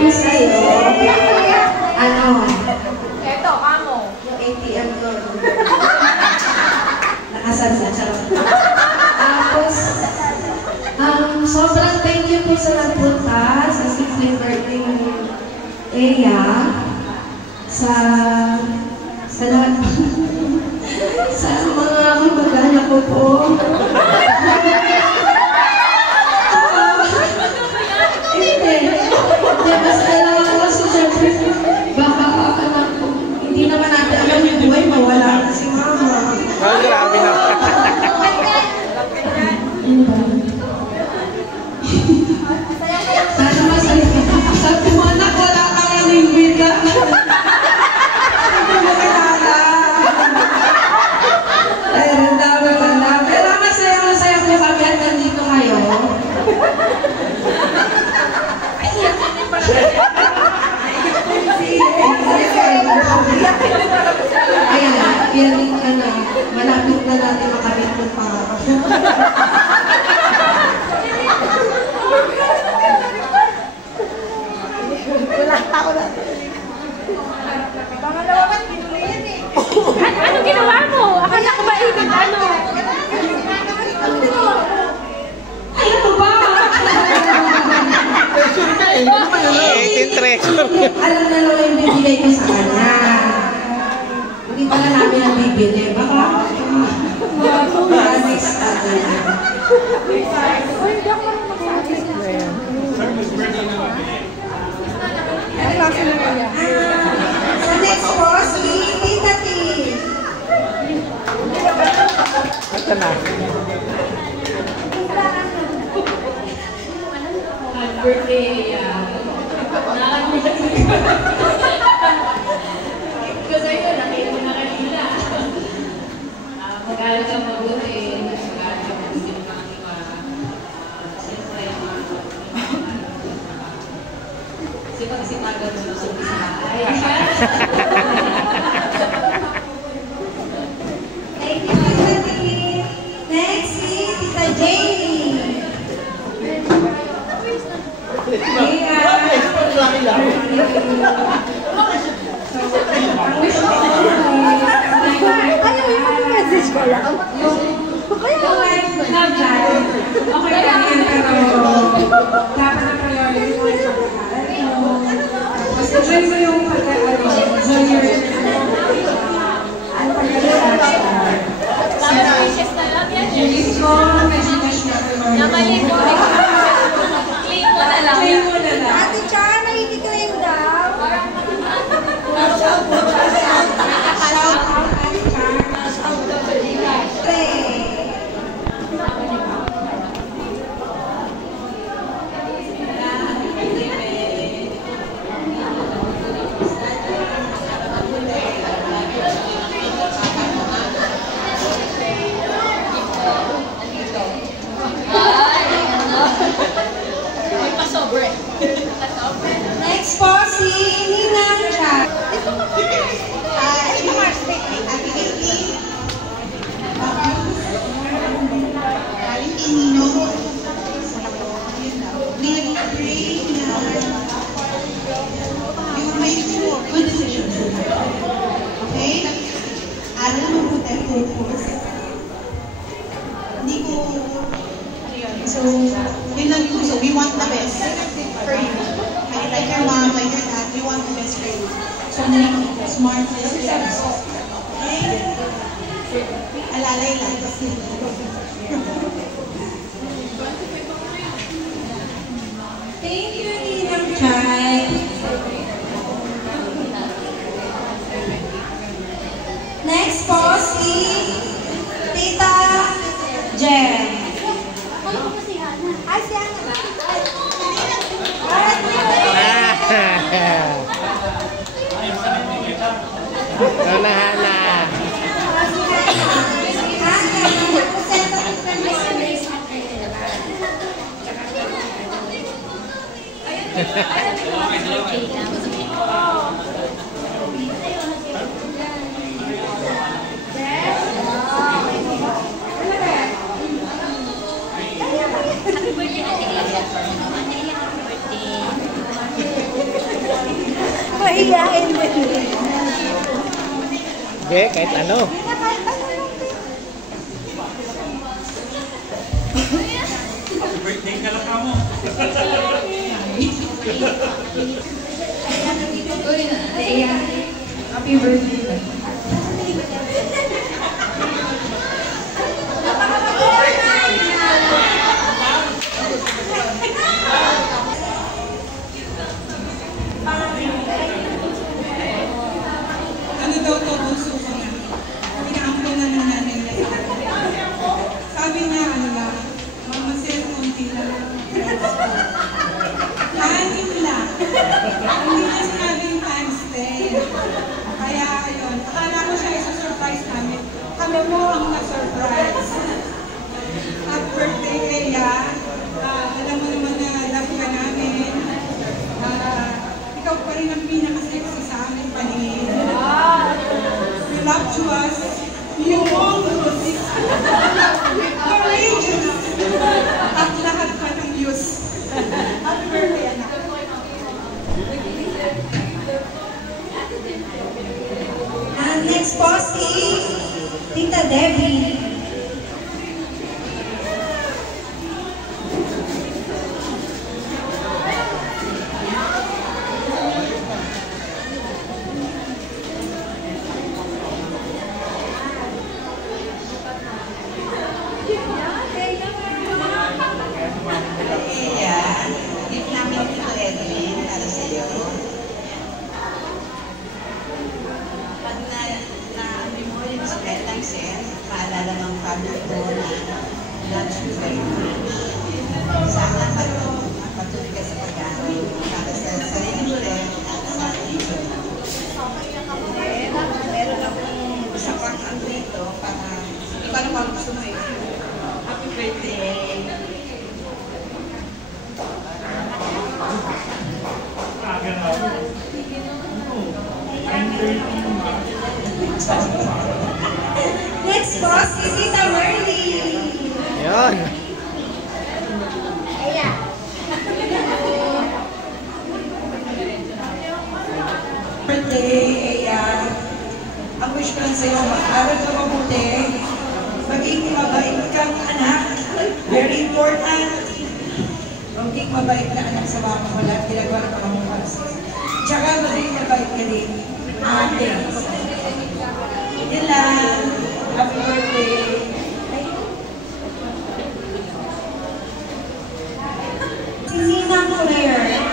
ko sa'yo. Ano? Eto, amo. Yung ATM ko. Nakasad na siya. Tapos, sobrang thank you po sa nagpunta sa 60th birthday ni Eya. Sa lahat. Sa mga kamag-anak ko po. Basta lang ako kasi syempre, baka anak ko, hindi naman natin alam yung buhay, mawala na si mama. Oh, grabe na. Sana masaya. Sabi mo, anak, wala kang alimbita. Hindi mo kilala. Ayun, dami. Pero masaya po kami at nandito kayo. Ayan, malapit na natin makabit ng pangarap. Wala ako na. Pangalawa ba't ginuloy yan eh? Ano ginawa mo? Akala ko ba ibig ano? Ay, ano ba? Treasure ka eh. Ano ba yun? 18 treasure. Alam na lang yung bibigay ko sa kanya. Hindi pala namin ang bibili. Baka, next time. Hindi ako marunong magsabi. Ang klase na kaya. Sa next course, si Tita T. Ito na. Birthday, kasi yun, nakita mo na kanina. Mag-aral ka mabuti, mag-aral ka mabuti ng mga iba. Siyempre, sipag-sipagan mo sa bahay. Thank you, Tita T. Next, si Tita Jamie. Ano yung message ko lang? Okay lang yan, pero dapat na priority mo yung pagkakaroon mo. Mas enjoy mo yung pagkakaroon. Enjoy your Release mo, na-gcash mo sa mga Namali ko. Claim mo na lang. Claim mo na lang. Ate Char, nahihiklaim daw. Shout out, Ate Char. Play. Next po, si Ninang Chat. Happy birthday. Galing kay Nino. Nag-pray na you make good decisions. Okay? Aral mo po tayo focus. Hindi ko... So, yun lang po. So, we want the best for you. Like your mom, like your dad, we want the best for you. So, make smart decisions. Okay? Alalay lang. Thank you, Ninang Chat. Next po, si Tita Jen. Ay, si Ana ba? Hana, Hana. Happy birthday, Ate Leia. Ate Leia, happy birthday. Mahihain din. Okay, kahit ano. Birthday ka lang mo. Happy birthday. Ano daw to, bunso ko na. Inaampo na ng nanay niya sa akin. Sabi niya, ano lang, mama sir, konti lang. Kanin lang. Hindi na sinabing times 10. Kaya, ayun, akala ko siya isa-surprise namin. Kami mo ang na-surprise. Happy birthday, Eya. Alam mo naman na love ka namin. Ikaw pa rin ang pinaka-sexy sa aming paningin. Voluptuous, humongous, courageous, at lahat pa ng use. Happy birthday, anak. And next po si Tita Debbie. Gift namin ito, Edwin, para sa iyo. Pag na-amin mo yung spell ng sense, paalala ng family mo na loves you very much. Sana patuloy ka sa pag-aaral para sa sarili mo rin at sa ito. Meron akong isa pang ano dito para iba na pang gusto mo eh. Happy birthday! Next po si Tita Merly. Yan. Birthday, Eya. Ang wish ko lang sa'yo, mag-aral ka mabuti. Maging mabait kang anak. Very important. Maging mabait na anak sa mga magulang. Ginagawa ka mga magulang. Tsaka maging mabait ka din. Ate. Yun lang. Happy birthday. Si Ninang Claire.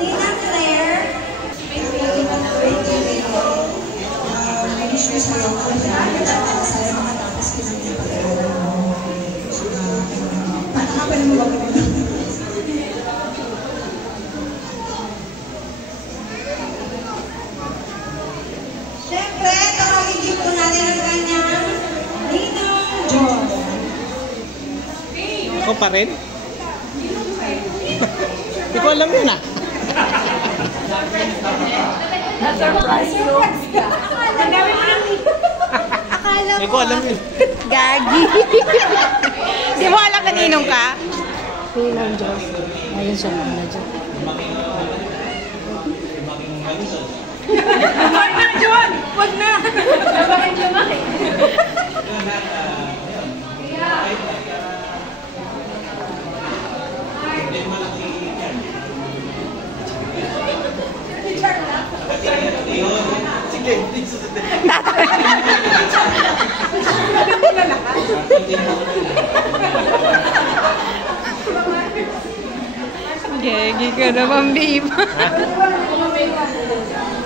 Ninang Claire. May wish ko sa'yo. Sana makatapos ka ng iyong pag-aaral mo. Patakapan mo ba ko? Siyempre, tawagin din po natin ang kanyang Ninang John. Ako pa rin? Hindi ko alam yun ah. Na-surprise mo. Ang dami mo nang Akala Hindi ko alam yun. Gagi. Di mo alam kaninong ka? Ninang Diyos. Ayun siya mga Diyos. Wag na, John! Wag na! Bakit lumaki? Gagi ka naman, babe.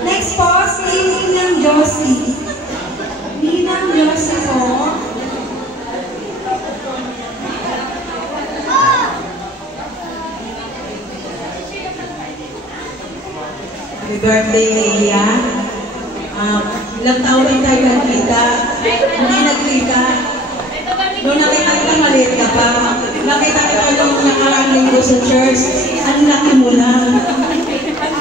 Next po, si Ninang Josie. Ninang Josie po. Happy birthday, Eya. Ilang taon rin tayo nakita. Hindi nagkita. Noong nakita kita, maliit ka pa. Nakita kita nung nakaraan linggo sa church. Ang laki mo na.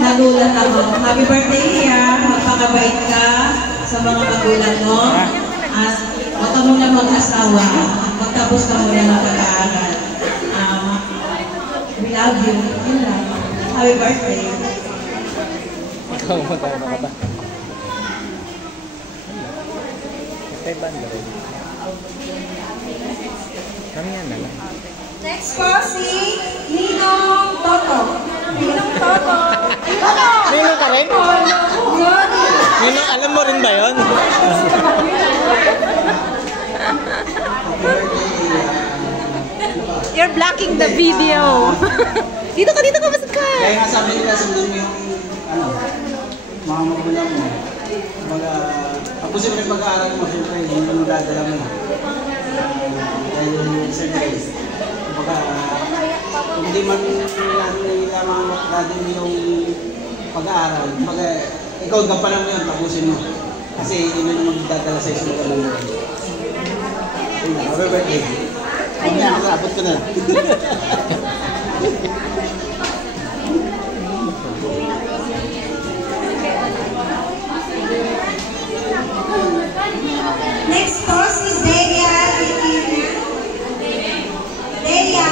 Nagulat ako. Happy birthday, Eya. Magpakabait ka sa mga magulang mo. At huwag ka muna mag-asawa. Magtapos ka muna ng pag-aaral. love you. Yun lang. Happy birthday. Ikaw mo tayo na kata. Kay banda rin. Kami yan na lang. Next po si Ninong Toto. Ninong Toto. Ninong ka rin? Sorry. Ninong, alam mo rin ba yun? You're blocking the video. Dito ka, masag ka. Kaya nga sabi nila, sundan mo yung mga magulang mo. Tapusin mo yung pag-aaral mo, siyempre, hindi mo dadala mo. Dahil siyempre, kung hindi man nila mga dadala mo yung pag-aaral, ikaw gampanan mo yun, tapusin mo. Kasi yun yung magdadala sa isang kalunan. Happy birthday. Mamaya, makakabot ko na. Next po si Delia. Delia.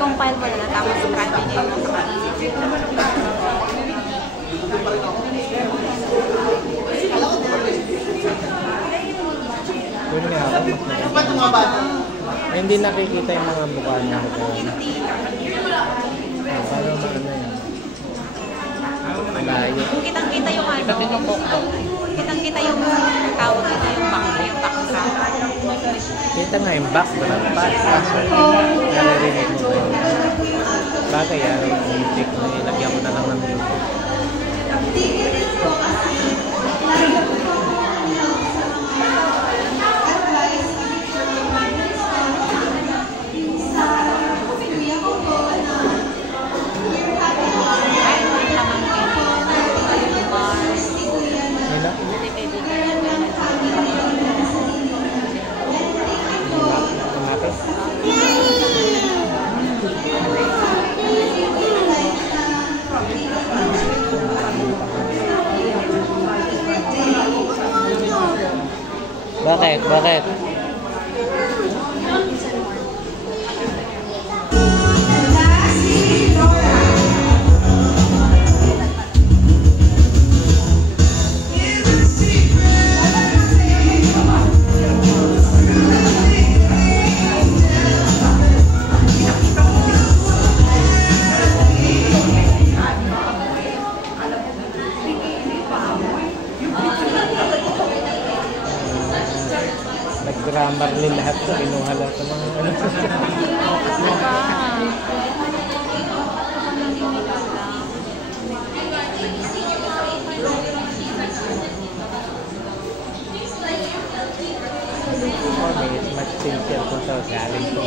Compile mo na tapos i-copy niyo yung Yun nga ako. Ay, hindi nakikita yung mga mukha niya. Parang maano yun. Malayo. kitang-kita yung ano. Kitang-kita yung tawag dito, yung background. Kita nga yung background. Naririnig mo ba yun? Bagay yung music mo. Ilagyan ko na lang ng music. Bakit? Bakit? Nag-grammar din lahat ko. Kinuha lahat ng mga ano. For me, it's much simpler kung sa galing ko.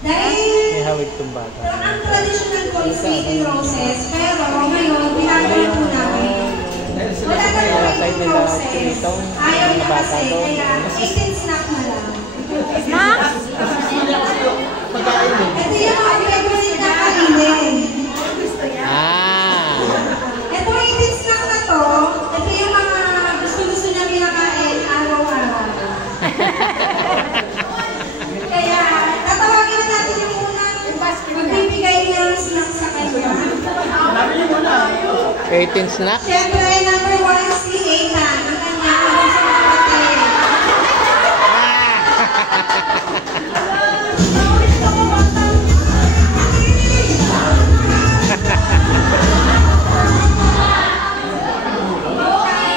May hawig itong bata. Ang traditional po is sweet roses, pero ngayon, pinagawa po namin. Wala na po yung roses. Ayaw niya kasi, kaya 18 snack na lang. Snack? Ito yung mga pinagawa 18 snack. Siyempre, number 1 si Ethan. Ang kanyang isang kapatid.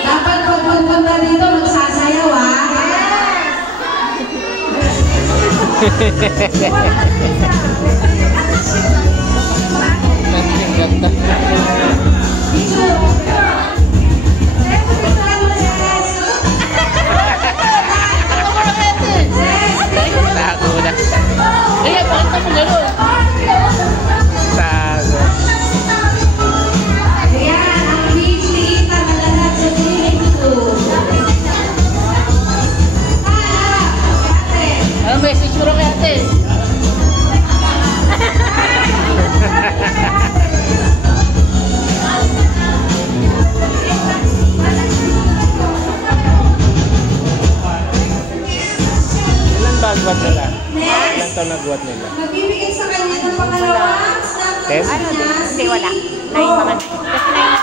Dapat pag magpunta dito, magsasayaw Ang ganda. Nakakuna. Tago. Ayan, ang beach ni Ethan na lahat sa dito. Ano message mo kay ate? Ilan ba agwat nila? Ilan taon nagwat nila? Magbibigay sa kanya ng pangalawang snack na Ten? gusto niya. Hindi, wala. 9 mga. Kasi 9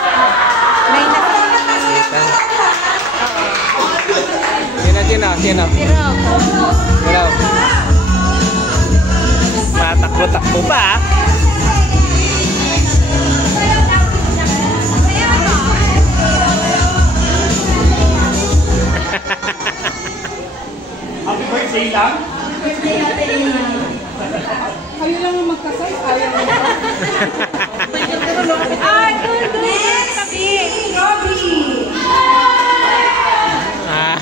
na. Sino? Pero, Hello. Matakbo-takbo pa ah. Happy birthday lang? Kayo lang ang magkasal, ayaw mo. Next, si Robbie. Ah.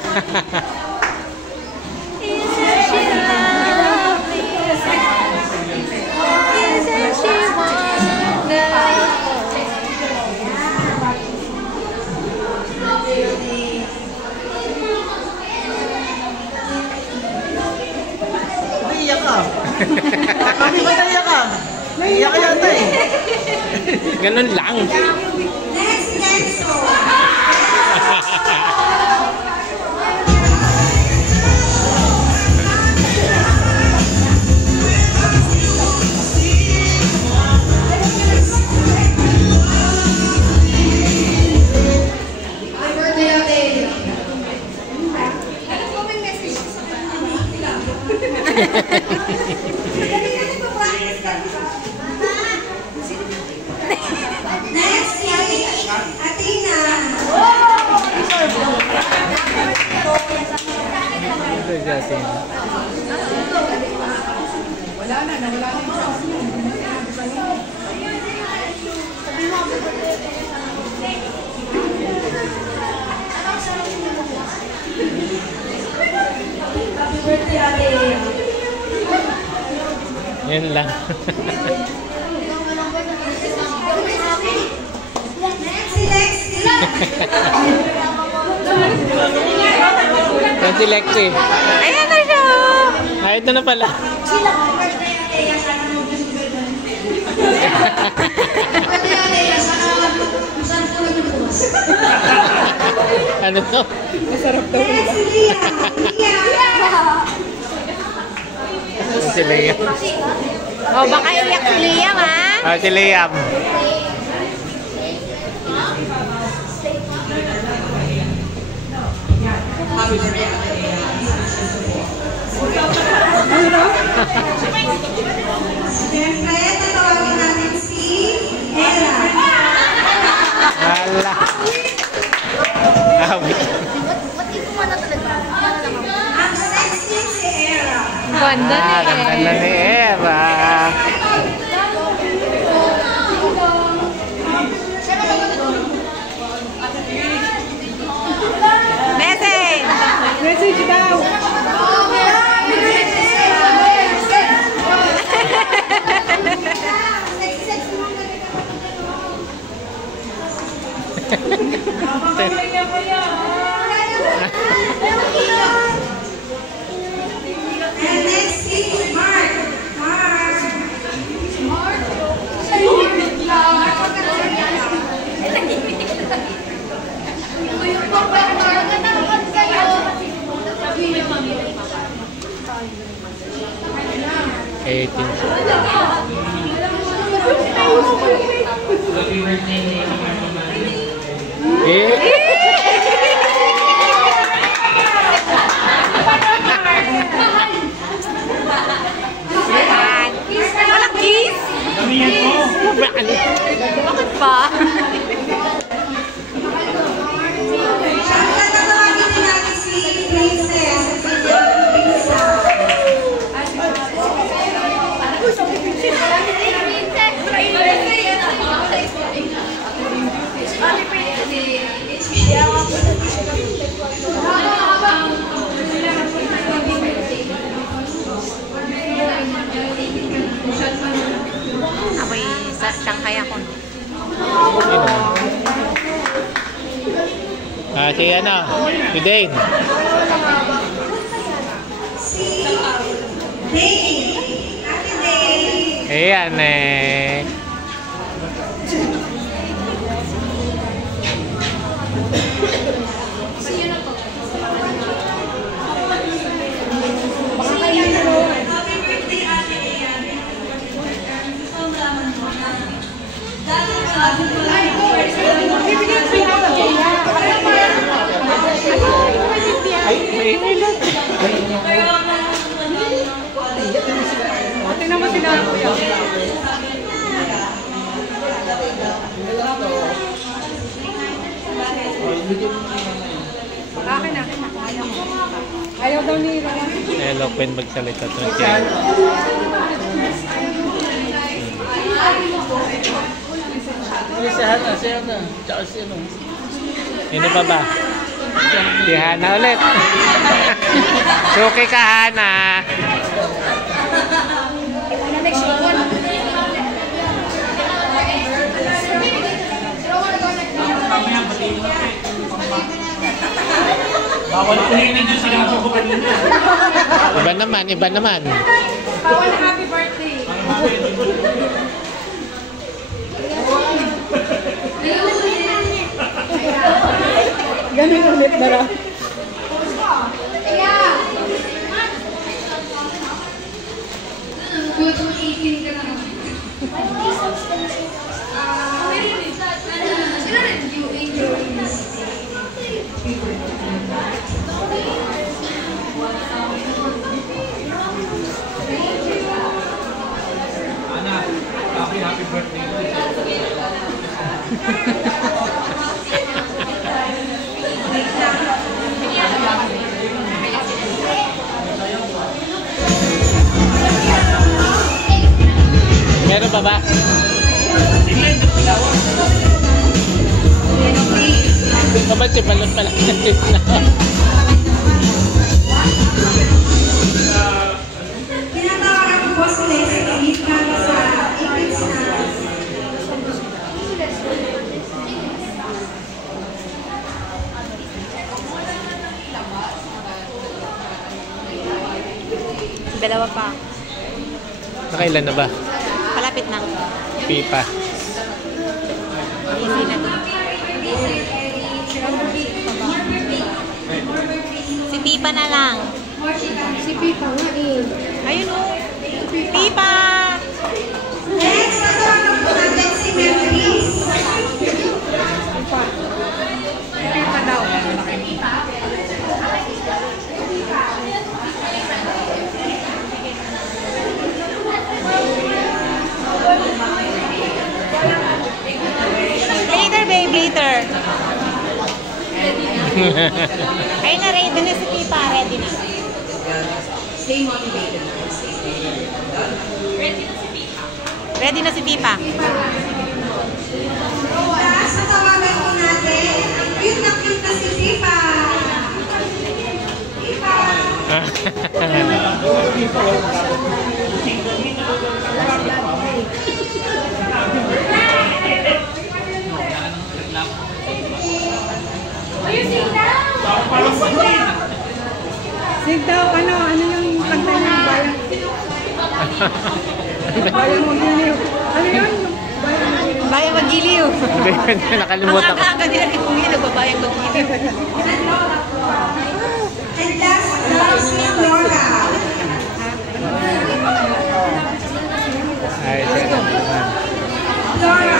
Naiiyak ka. Kami ba naiiyak ka? Naiiyak ka yata eh. Ganun lang. Next, Kenzo. Happy birthday, ate. Ano po may message sa kanya? Next, si Athena. Ito si atin. Happy birthday, ate. Yan lang. Next, si Lexi. Yan si Lexi. ayan na siya! Ah, ito na pala. Sila po, birthday, ate. Sana mag-birthday. Birthday, ate. Sana saan po nagbubukas? Ano to? Next, si Lia. Yan si Liam. Oh, baka iyak si Liam, ha? Ah, si Liam. Siyempre, tatawagin natin si Ella. Ala. Awit. Ang sexy si Ella. Ganda Ah, ganda na ni Eva. Message! Message daw. And next is Mark. Happy birthday, Mama. Walang kiss? Bakit pa? Siyempre, tatawagin din natin si Princess. Amoy sa Shanghai ako. Si ano? Si Dane. Si Dane. Ate Dane. Ayan eh. Happy birthday, Ate Ayan. Gusto mo malaman mo na dati sabi ko lang Tingnan mo sila kuya. Akin na. Ayaw daw ni Rowan. Eloquent magsalita to siya. Si Hana, si Hana. Tsaka si ano. Sino pa ba? Si Hana ulit. Suki ka, Hana. Bawal ko rin na sinabi ko kanina. Iba naman, iba naman. Bawal na happy birthday. Ganun ulit na lang. Happy birthday. Meron pa ba? Ba't si Balot pala? tinatawagan ko po si Leslie para sa events na Dalawa pa. Nakailan na ba? Palapit na. Pipa. Easy na to. Si Pipa na lang. si Pipa nga eh. Ayun o. Pipa! Next, tatawagan po natin si Memphis. Pipa daw. Later, babe, later. Ayun na, ready na si Pipa. Ready na. Stay motivated. Ready na si Pipa. Last, tatawagan po natin ang cute na si Pipa. Pipa. Sig daw, ano yung kanta niya? Bayang Magiliw. Ano yun? Bayang Magiliw. Nakalimutan ko. Ang aga nila ni Pumi, nagbabayang Magiliw. And last, si Nora. Ay, siya naman. Nora.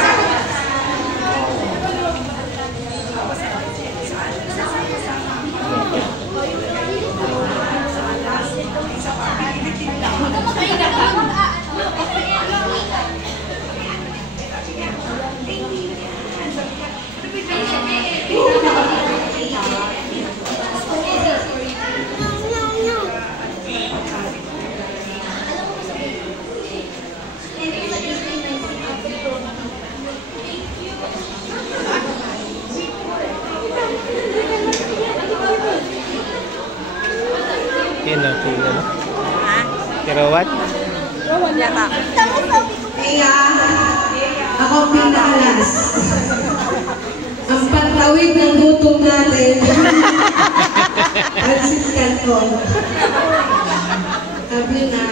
Rowan? Yata. Kaya, ako ang pinakalas. Ang pantawid ng gutom natin. Pansit Canton. Sabi na,